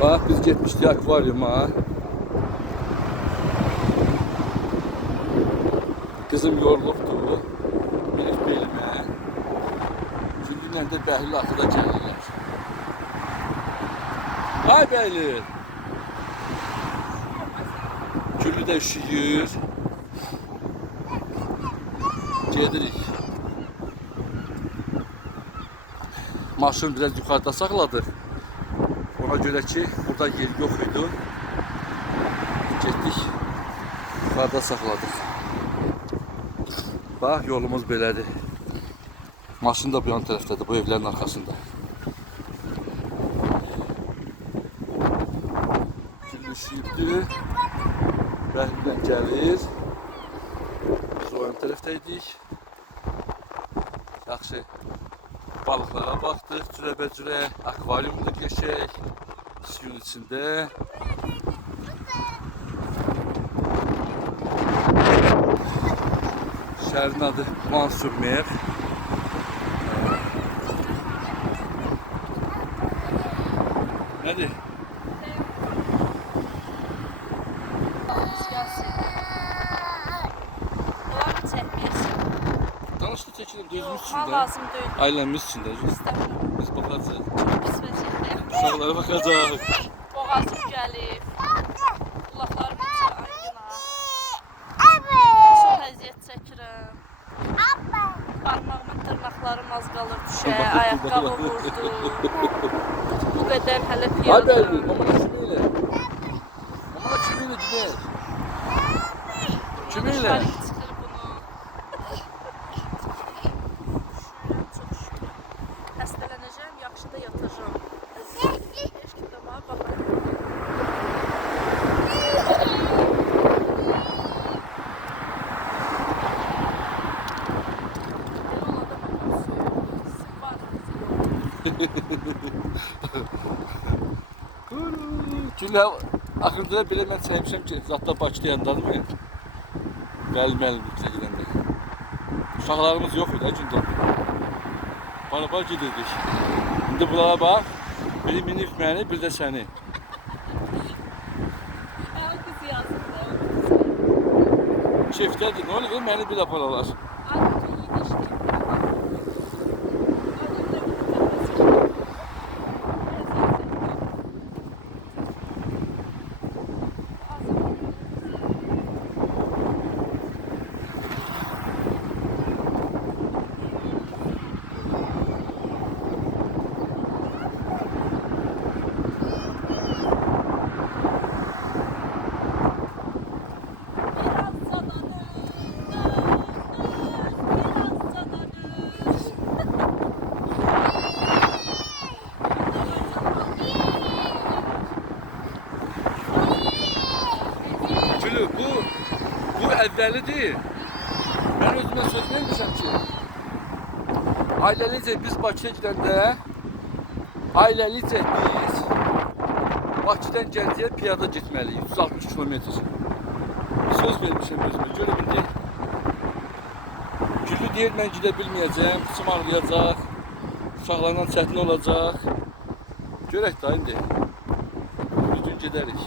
Bak biz gitmiştik akvaryuma. Kızım yorulubdu. Bilib belime. Gündüzlə də Bəhlül axıda gəlirlər. Ay Bəhlül. Güllü də üşüyür. Gedirik. Maşın biraz yukarıda saxladıq. Ona görə ki, burada yer yox idi. Getdik. Yukarıda saxladıq. Bax, yolumuz belədir. Maşın da bu yan tərəfdədir, bu evlərin arxasında. Güllü üşüyübdür. Bəhlüldən gəlir. Biz o yan tərəfdəydik. Yaxşı. Balıklara baktık, cürəbəcürə, akvaryumda geçək, suyun içində. Şəhərin adı Mansur-Mer. Nədir? Danışdı çəkilir, gözümüz içində. Lazım deyil. Ailəmiz içində. Biz baxacaq. Pis vəziyyətdə. Uşaqlara baxacaq. Boğazım gəlib. Qulaqlarım içə angina. Çox əziyyət çəkirəm. Parmağımın dırnaqlarım az qalır düşə. Ayaqqabı vurdu. Bu qədər hələ Ay piyadım. Bəhlül, mamana kimi ilə? Mamana kimi ilə gider? Kimi ilə? Çıxır bunu. Üşüyürəm, çox üşüyürəm. Xəstələnəcəm, yaxşı da yatacağım. Heç kim də bana baxar. Gülə, axırda belə mən çəkmişəm ki, zətlə başlayandadır mı? Məlim bizə gedəndə. Uşaqlarımız yox idi, gündə. Barabar gedirdik. İndi bunlara bax, biri minib məni, bir də səni. Ay qız yazıqdır. Çiftədir, nə olur, məni bir aparalar. Ay bütün yedişdir. Gülü, bu əvvəlidir. Mən özümə söz vermişəm ki, ailəlicə biz Bakıya gedəndə, ailəlicə biz Bakıdan Gəncəyə piyada getməliyik, 160 kilometr. Söz vermişəm özümə, görüm indi. Gülü deyir, mən gedə bilməyəcəm, kıçım ağrıyacaq, uşaqlarla çətin olacaq. Görək da indi, bir gün gedərik.